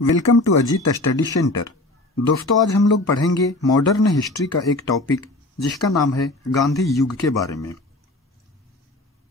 Welcome to Ajit study centre. दोस्तों, आज हम लोग पढ़ेंगे मॉडर्न हिस्ट्री का एक टॉपिक जिसका नाम है गांधी युग के बारे में।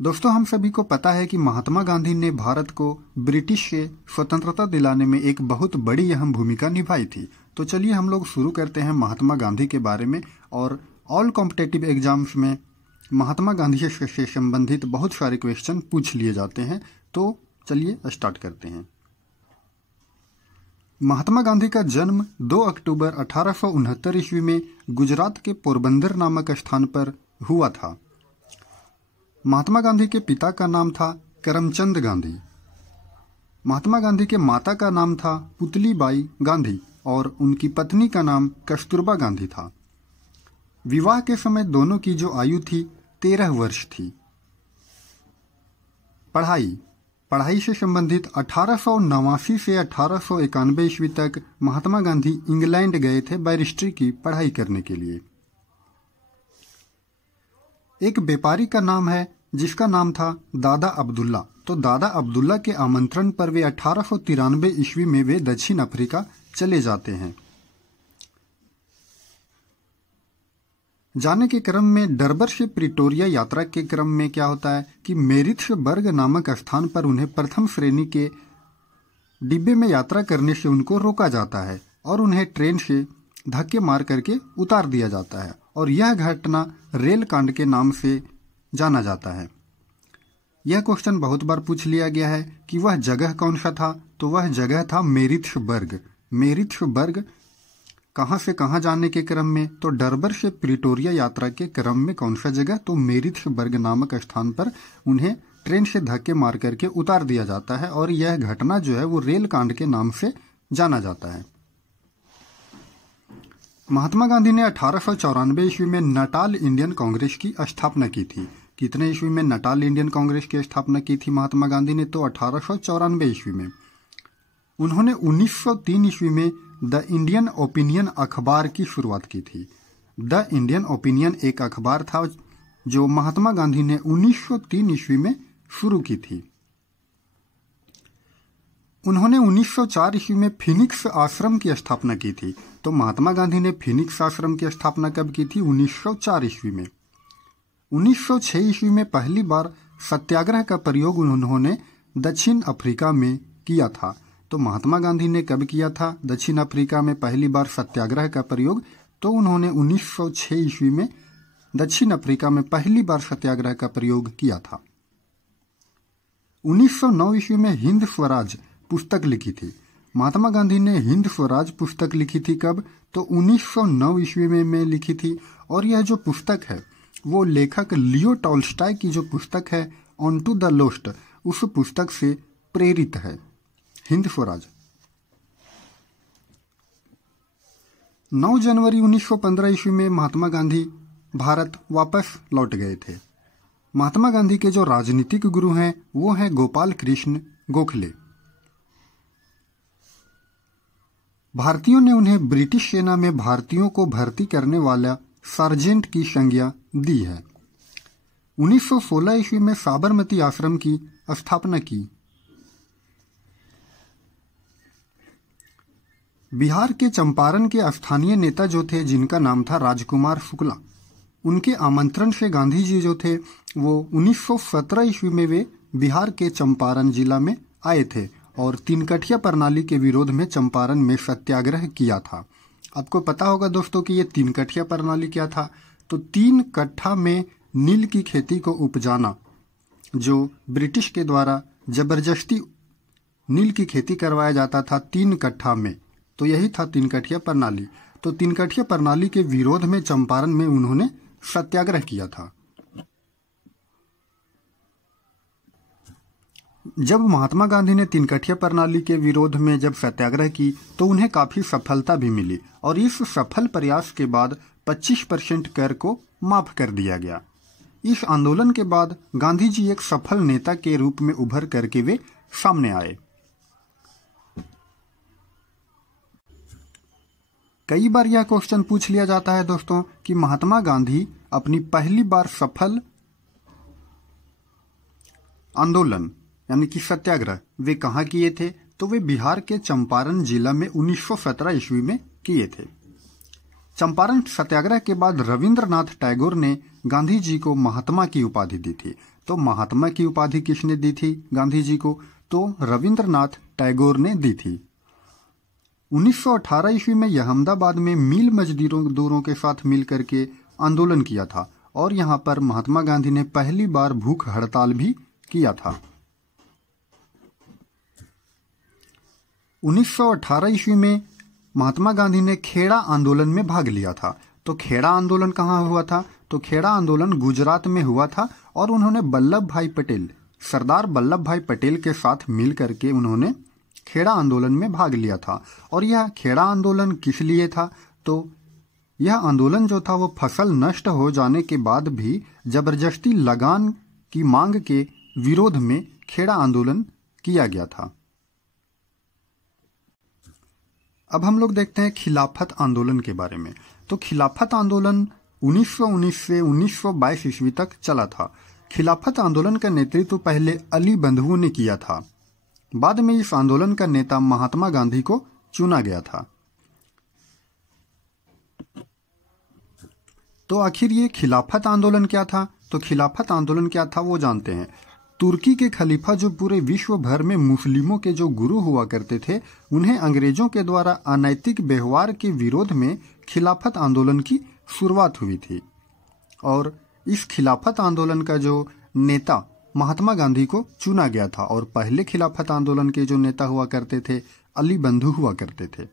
दोस्तों, हम सभी को पता है कि महात्मा गांधी ने भारत को ब्रिटिश से स्वतंत्रता दिलाने में एक बहुत बड़ी अहम भूमिका निभाई थी। तो चलिए हम लोग शुरू करते हैं महात्मा गांधी के बारे में। और ऑल कॉम्पिटेटिव एग्जाम्स में महात्मा गांधी से संबंधित बहुत सारे क्वेश्चन पूछ लिए जाते हैं। तो चलिए स्टार्ट करते हैं। महात्मा गांधी का जन्म 2 अक्टूबर 1869 ईस्वी में गुजरात के पोरबंदर नामक स्थान पर हुआ था। महात्मा गांधी के पिता का नाम था करमचंद गांधी। महात्मा गांधी के माता का नाम था पुतलीबाई गांधी और उनकी पत्नी का नाम कस्तूरबा गांधी था। विवाह के समय दोनों की जो आयु थी 13 वर्ष थी। पढ़ाई से संबंधित 1889 से 1891 ईस्वी तक महात्मा गांधी इंग्लैंड गए थे बैरिस्ट्री की पढ़ाई करने के लिए। एक व्यापारी का नाम है जिसका नाम था दादा अब्दुल्ला। तो दादा अब्दुल्ला के आमंत्रण पर वे 1893 ईस्वी में वे दक्षिण अफ्रीका चले जाते हैं। जाने के क्रम में डरबर से प्रिटोरिया यात्रा के क्रम में क्या होता है कि मेरिट्सबर्ग नामक स्थान पर उन्हें प्रथम श्रेणी के डिब्बे में यात्रा करने से उनको रोका जाता है और उन्हें ट्रेन से धक्के मार करके उतार दिया जाता है। और यह घटना रेल कांड के नाम से जाना जाता है। यह क्वेश्चन बहुत बार पूछ लिया गया है कि वह जगह कौन सा था। तो वह जगह था मेरिट्सबर्ग। मेरिट्सबर्ग कहाँ से कहाँ जाने के क्रम में, तो डरबर से प्रिटोरिया यात्रा के क्रम में कौन सा जगह, तो मेरिट्सबर्ग नामक स्थान पर उन्हें ट्रेन से धक्के मार करके उतार दिया जाता है। और यह घटना जो है वो रेल कांड के नाम से जाना जाता है। महात्मा गांधी ने 1894 ईस्वी में नटाल इंडियन कांग्रेस की स्थापना की थी। कितने ईस्वी में नटाल इंडियन कांग्रेस की स्थापना की थी महात्मा गांधी ने? तो 1894 ईस्वी में। उन्होंने 1903 ईस्वी में द इंडियन ओपिनियन अखबार की शुरुआत की थी। द इंडियन ओपिनियन एक अखबार था जो महात्मा गांधी ने 1903 ईस्वी में शुरू की थी। उन्होंने 1904 ईस्वी में फिनिक्स आश्रम की स्थापना की थी। तो महात्मा गांधी ने फिनिक्स आश्रम की स्थापना कब की थी? 1904 ईस्वी में। 1906 ईस्वी में पहली बार सत्याग्रह का प्रयोग उन्होंने दक्षिण अफ्रीका में किया था। तो महात्मा गांधी ने कब किया था दक्षिण अफ्रीका में पहली बार सत्याग्रह का प्रयोग? तो उन्होंने 1906 ईस्वी में दक्षिण अफ्रीका में पहली बार सत्याग्रह का प्रयोग किया था। 1909 ईस्वी में हिंद स्वराज पुस्तक लिखी थी। महात्मा गांधी ने हिंद स्वराज पुस्तक लिखी थी कब? तो 1909 ईस्वी में लिखी थी। और यह जो पुस्तक है वो लेखक लियो टॉल्स्टॉय की जो पुस्तक है ऑन टू द लोस्ट, उस पुस्तक से प्रेरित है हिंद स्वराज। 9 जनवरी 1915 ईस्वी में महात्मा गांधी भारत वापस लौट गए थे। महात्मा गांधी के जो राजनीतिक गुरु हैं वो हैं गोपाल कृष्ण गोखले। भारतीयों ने उन्हें ब्रिटिश सेना में भारतीयों को भर्ती करने वाला सार्जेंट की संज्ञा दी है। 1916 ईस्वी में साबरमती आश्रम की स्थापना की। बिहार के चंपारण के स्थानीय नेता जो थे जिनका नाम था राजकुमार शुक्ला, उनके आमंत्रण से गांधी जी जो थे वो 1917 ईस्वी में वे बिहार के चंपारण जिला में आए थे और तीन कठिया प्रणाली के विरोध में चंपारण में सत्याग्रह किया था। आपको पता होगा दोस्तों कि ये तीन कठिया प्रणाली क्या था। तो 3 कट्ठा में नील की खेती को उपजाना, जो ब्रिटिश के द्वारा जबरदस्ती नील की खेती करवाया जाता था 3 कट्ठा में, तो यही था 3 कठिया प्रणाली। तो 3 कठिया प्रणाली के विरोध में चंपारण में उन्होंने सत्याग्रह किया था। जब महात्मा गांधी ने 3 कठिया प्रणाली के विरोध में जब सत्याग्रह की तो उन्हें काफी सफलता भी मिली और इस सफल प्रयास के बाद 25% कर को माफ कर दिया गया। इस आंदोलन के बाद गांधी जी एक सफल नेता के रूप में उभर करके वे सामने आए। कई बार यह क्वेश्चन पूछ लिया जाता है दोस्तों कि महात्मा गांधी अपनी पहली बार सफल आंदोलन यानी कि सत्याग्रह वे कहाँ किए थे? तो वे बिहार के चंपारण जिला में 1917 ईस्वी में किए थे। चंपारण सत्याग्रह के बाद रविंद्रनाथ टैगोर ने गांधी जी को महात्मा की उपाधि दी थी। तो महात्मा की उपाधि किसने दी थी गांधी जी को? तो रविंद्रनाथ टैगोर ने दी थी। 1918 ईस्वी में यह अहमदाबाद में मिल मजदूरों के साथ मिलकर के आंदोलन किया था और यहाँ पर महात्मा गांधी ने पहली बार भूख हड़ताल भी किया था। 1918 ईस्वी में महात्मा गांधी ने खेड़ा आंदोलन में भाग लिया था। तो खेड़ा आंदोलन कहाँ हुआ था? तो खेड़ा आंदोलन गुजरात में हुआ था और उन्होंने वल्लभ भाई पटेल, सरदार वल्लभ भाई पटेल के साथ मिल करके उन्होंने खेड़ा आंदोलन में भाग लिया था। और यह खेड़ा आंदोलन किस लिए था? तो यह आंदोलन जो था वो फसल नष्ट हो जाने के बाद भी जबरदस्ती लगान की मांग के विरोध में खेड़ा आंदोलन किया गया था। अब हम लोग देखते हैं खिलाफत आंदोलन के बारे में। तो खिलाफत आंदोलन 1919 से 1922 ईस्वी तक चला था। खिलाफत आंदोलन का नेतृत्व पहले अली बंधुओं ने किया था। बाद में इस आंदोलन का नेता महात्मा गांधी को चुना गया था। तो आखिर ये खिलाफत आंदोलन क्या था? तो खिलाफत आंदोलन क्या था वो जानते हैं। तुर्की के खलीफा जो पूरे विश्व भर में मुस्लिमों के जो गुरु हुआ करते थे, उन्हें अंग्रेजों के द्वारा अनैतिक व्यवहार के विरोध में खिलाफत आंदोलन की शुरुआत हुई थी। और इस खिलाफत आंदोलन का जो नेता महात्मा गांधी को चुना गया था। और पहले खिलाफत आंदोलन के जो नेता हुआ करते थे अली बंधु हुआ करते थे।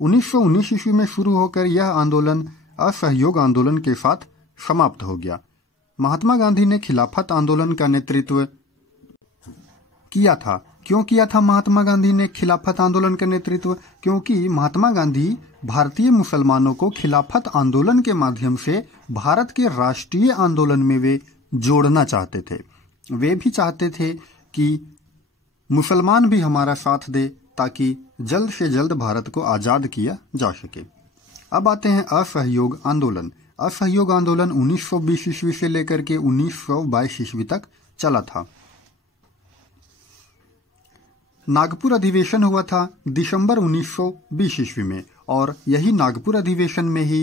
1919 ईस्वी में शुरू होकर यह आंदोलन असहयोग आंदोलन के साथ समाप्त हो गया। महात्मा गांधी ने खिलाफत आंदोलन का नेतृत्व किया था। क्यों किया था महात्मा गांधी ने खिलाफत आंदोलन का नेतृत्व? क्योंकि महात्मा गांधी भारतीय मुसलमानों को खिलाफत आंदोलन के माध्यम से भारत के राष्ट्रीय आंदोलन में वे जोड़ना चाहते थे। वे भी चाहते थे कि मुसलमान भी हमारा साथ दे ताकि जल्द से जल्द भारत को आज़ाद किया जा सके। अब आते हैं असहयोग आंदोलन। असहयोग आंदोलन 1920 ईस्वी से लेकर के 1922 ईस्वी तक चला था। नागपुर अधिवेशन हुआ था दिसंबर 1920 ईस्वी में और यही नागपुर अधिवेशन में ही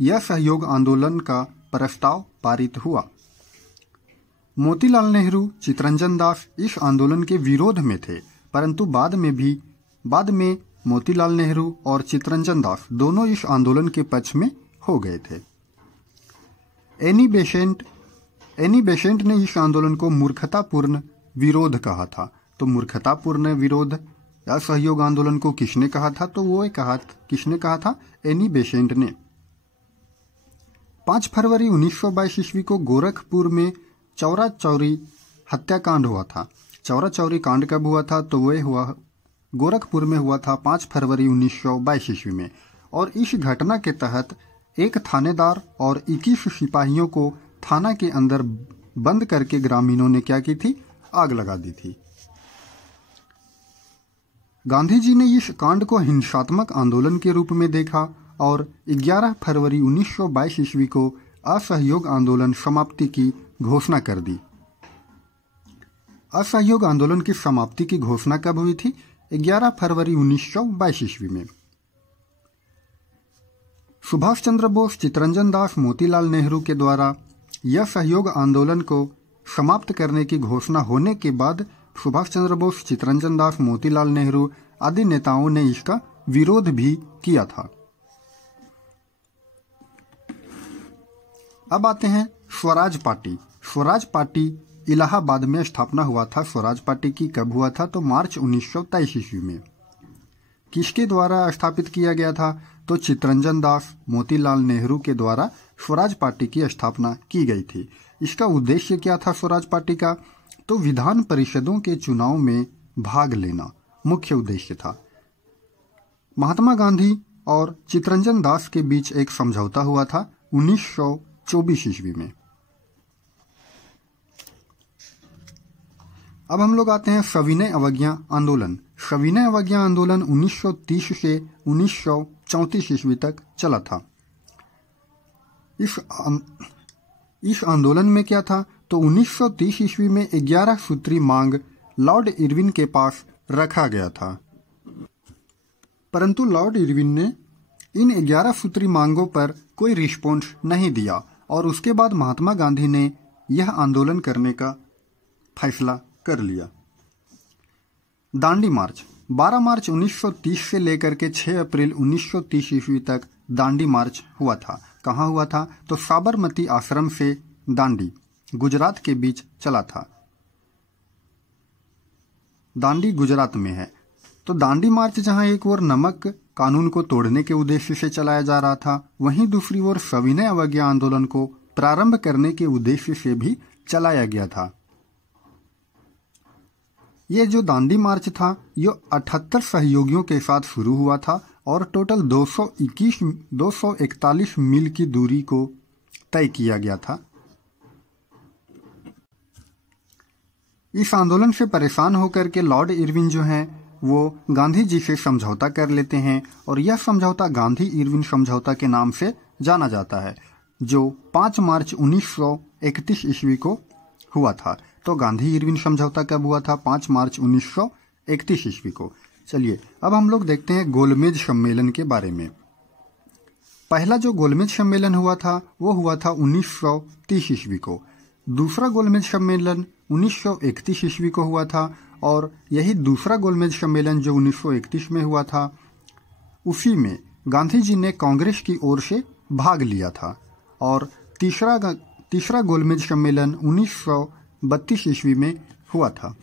यह सहयोग आंदोलन का प्रस्ताव पारित हुआ। मोतीलाल नेहरू, चितरंजन दास इस आंदोलन के विरोध में थे, परंतु बाद में मोतीलाल नेहरू और चितरंजन दास दोनों इस आंदोलन के पक्ष में हो गए थे। एनी बेसेंट ने इस आंदोलन को मूर्खतापूर्ण विरोध कहा था। तो मूर्खतापूर्ण विरोध या सहयोग आंदोलन को किसने कहा था? तो वो किसने कहा था? एनी बेसेंट ने। 5 फरवरी 1922 ईस्वी को गोरखपुर में चौरा चौरी हत्याकांड हुआ था। चौरा चौरी कांड कब हुआ था? तो वह हुआ गोरखपुर में हुआ था 5 फरवरी 1922 ईस्वी में। और इस घटना के तहत एक थानेदार और 21 सिपाहियों को थाना के अंदर बंद करके ग्रामीणों ने क्या की थी? आग लगा दी थी। गांधी जी ने इस कांड को हिंसात्मक आंदोलन के रूप में देखा और 11 फरवरी 1922 ईस्वी को असहयोग आंदोलन समाप्ति की घोषणा कर दी। असहयोग आंदोलन की समाप्ति की घोषणा कब हुई थी? 11 फरवरी 1922 ईस्वी में। सुभाष चंद्र बोस, चितरंजन दास, मोतीलाल नेहरू के द्वारा यह सहयोग आंदोलन को समाप्त करने की घोषणा होने के बाद सुभाष चंद्र बोस, चितरंजन दास, मोतीलाल नेहरू आदि नेताओं ने इसका विरोध भी किया था। अब आते हैं स्वराज पार्टी। स्वराज पार्टी इलाहाबाद में स्थापना हुआ था। स्वराज पार्टी की कब हुआ था? तो मार्च 1923 ईस्वी में। किसके द्वारा स्थापित किया गया था? तो चितरंजन दास, मोतीलाल नेहरू के द्वारा स्वराज पार्टी की स्थापना की गई थी। इसका उद्देश्य क्या था स्वराज पार्टी का? तो विधान परिषदों के चुनाव में भाग लेना मुख्य उद्देश्य था। महात्मा गांधी और चितरंजन दास के बीच एक समझौता हुआ था 1924 ईस्वी में। अब हम लोग आते हैं सविनय अवज्ञा आंदोलन। सविनय अवज्ञा आंदोलन 1930 से 1934 ईस्वी तक चला था। इस आंदोलन में क्या था? तो 1930 ईस्वी में 11 सूत्री मांग लॉर्ड इरविन के पास रखा गया था। परंतु लॉर्ड इरविन ने इन 11 सूत्री मांगों पर कोई रिस्पॉन्स नहीं दिया और उसके बाद महात्मा गांधी ने यह आंदोलन करने का फैसला कर लिया। दांडी मार्च 12 मार्च 1930 से लेकर के 6 अप्रैल 1930 ईस्वी तक दांडी मार्च हुआ था। कहाँ हुआ था? तो साबरमती आश्रम से दांडी गुजरात के बीच चला था। दांडी गुजरात में है। तो दांडी मार्च जहां एक ओर नमक कानून को तोड़ने के उद्देश्य से चलाया जा रहा था, वहीं दूसरी ओर सविनय अवज्ञा आंदोलन को प्रारंभ करने के उद्देश्य से भी चलाया गया था। ये जो दांडी मार्च था, ये 78 सहयोगियों के साथ शुरू हुआ था और टोटल 241 मील की दूरी को तय किया गया था। इस आंदोलन से परेशान होकर के लॉर्ड इरविन जो हैं वो गांधी जी से समझौता कर लेते हैं और यह समझौता गांधी इरविन समझौता के नाम से जाना जाता है, जो 5 मार्च 1931 ईस्वी को हुआ था। तो गांधी इरविन समझौता कब हुआ था? 5 मार्च 1931 ईस्वी को। चलिए अब हम लोग देखते हैं गोलमेज सम्मेलन के बारे में। पहला जो गोलमेज सम्मेलन हुआ था वो हुआ था 1930 ईस्वी को। दूसरा गोलमेज सम्मेलन 1931 ईस्वी को हुआ था और यही दूसरा गोलमेज सम्मेलन जो 1931 में हुआ था, उसी में गांधी जी ने कांग्रेस की ओर से भाग लिया था। और तीसरा गोलमेज सम्मेलन 1932 ईस्वी में हुआ था।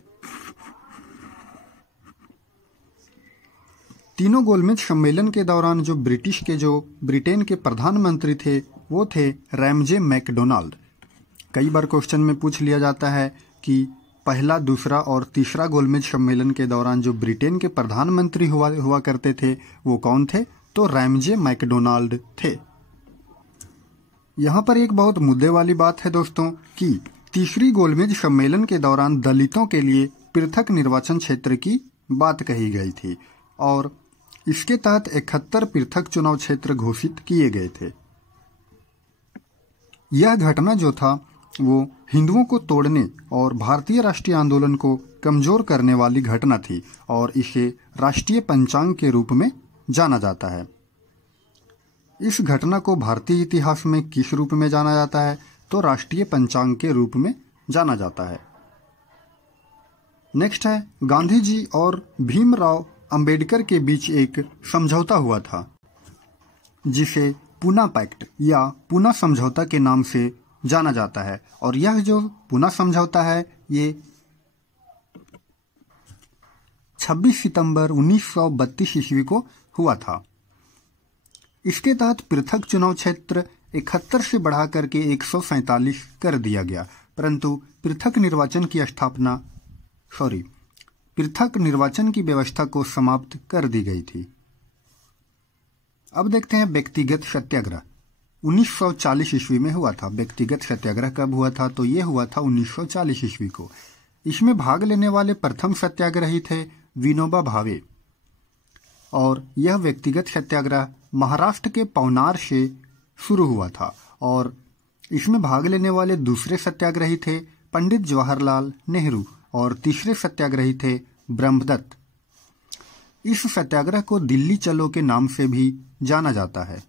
तीनों गोलमेज सम्मेलन के दौरान जो ब्रिटेन के प्रधानमंत्री थे वो थे रैमजे मैकडोनाल्ड। कई बार क्वेश्चन में पूछ लिया जाता है कि पहला, दूसरा और तीसरा गोलमेज सम्मेलन के दौरान जो ब्रिटेन के प्रधानमंत्री हुआ करते थे वो कौन थे? तो रैमजे मैकडोनाल्ड थे। यहाँ पर एक बहुत मुद्दे वाली बात है दोस्तों कि तीसरी गोलमेज सम्मेलन के दौरान दलितों के लिए पृथक निर्वाचन क्षेत्र की बात कही गई थी और इसके तहत 71 पृथक चुनाव क्षेत्र घोषित किए गए थे। यह घटना जो था वो हिंदुओं को तोड़ने और भारतीय राष्ट्रीय आंदोलन को कमजोर करने वाली घटना थी और इसे राष्ट्रीय पंचांग के रूप में जाना जाता है। इस घटना को भारतीय इतिहास में किस रूप में जाना जाता है? तो राष्ट्रीय पंचांग के रूप में जाना जाता है। नेक्स्ट है गांधी जी और भीमराव अंबेडकर के बीच एक समझौता हुआ था जिसे पूना पैक्ट या पूना समझौता के नाम से जाना जाता है और यह जो पूना समझौता है ये 26 सितंबर 1932 ईस्वी को हुआ था। इसके तहत पृथक चुनाव क्षेत्र 71 से बढ़ा करके 147 कर दिया गया, परंतु पृथक निर्वाचन की व्यवस्था को समाप्त कर दी गई थी। अब देखते हैं व्यक्तिगत सत्याग्रह 1940 ईस्वी में हुआ था। व्यक्तिगत सत्याग्रह कब हुआ था? तो ये हुआ था 1940 ईस्वी को। इसमें भाग लेने वाले प्रथम सत्याग्रही थे विनोबा भावे और यह व्यक्तिगत सत्याग्रह महाराष्ट्र के पवनार से शुरू हुआ था और इसमें भाग लेने वाले दूसरे सत्याग्रही थे पंडित जवाहरलाल नेहरू और तीसरे सत्याग्रही थे ब्रह्मदत्त। इस सत्याग्रह को दिल्ली चलो के नाम से भी जाना जाता है।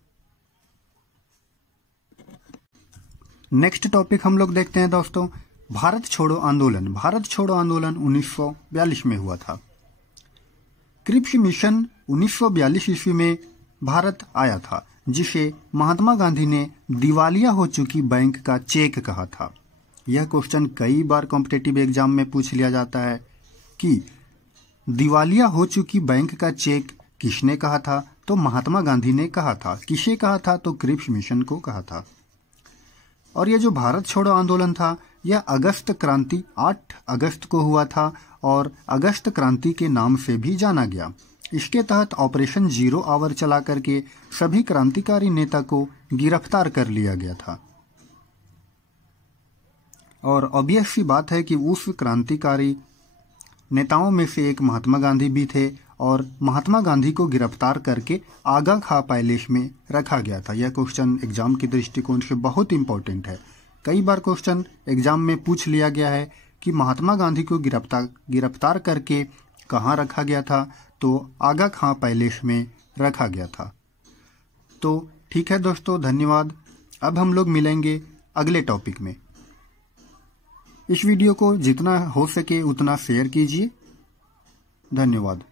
नेक्स्ट टॉपिक हम लोग देखते हैं दोस्तों भारत छोड़ो आंदोलन। भारत छोड़ो आंदोलन 1942 में हुआ था। क्रिप्स मिशन 1942 ईस्वी में भारत आया था जिसे महात्मा गांधी ने दिवालिया हो चुकी बैंक का चेक कहा था। यह क्वेश्चन कई बार कॉम्पिटिटिव एग्जाम में पूछ लिया जाता है कि दिवालिया हो चुकी बैंक का चेक किसने कहा था? तो महात्मा गांधी ने कहा था। किसे कहा था? तो क्रिप्स मिशन को कहा था। और यह जो भारत छोड़ो आंदोलन था यह अगस्त क्रांति 8 अगस्त को हुआ था और अगस्त क्रांति के नाम से भी जाना गया। इसके तहत ऑपरेशन 0 आवर चला करके सभी क्रांतिकारी नेता को गिरफ्तार कर लिया गया था और ऑब्वियस सी बात है कि उस क्रांतिकारी नेताओं में से एक महात्मा गांधी भी थे और महात्मा गांधी को गिरफ्तार करके आगा खां पैलेस में रखा गया था। यह क्वेश्चन एग्जाम की दृष्टिकोण से बहुत इंपॉर्टेंट है। कई बार क्वेश्चन एग्जाम में पूछ लिया गया है कि महात्मा गांधी को गिरफ्तार करके कहाँ रखा गया था, तो आगा खां पैलेस में रखा गया था। तो ठीक है दोस्तों, धन्यवाद। अब हम लोग मिलेंगे अगले टॉपिक में। इस वीडियो को जितना हो सके उतना शेयर कीजिए। धन्यवाद।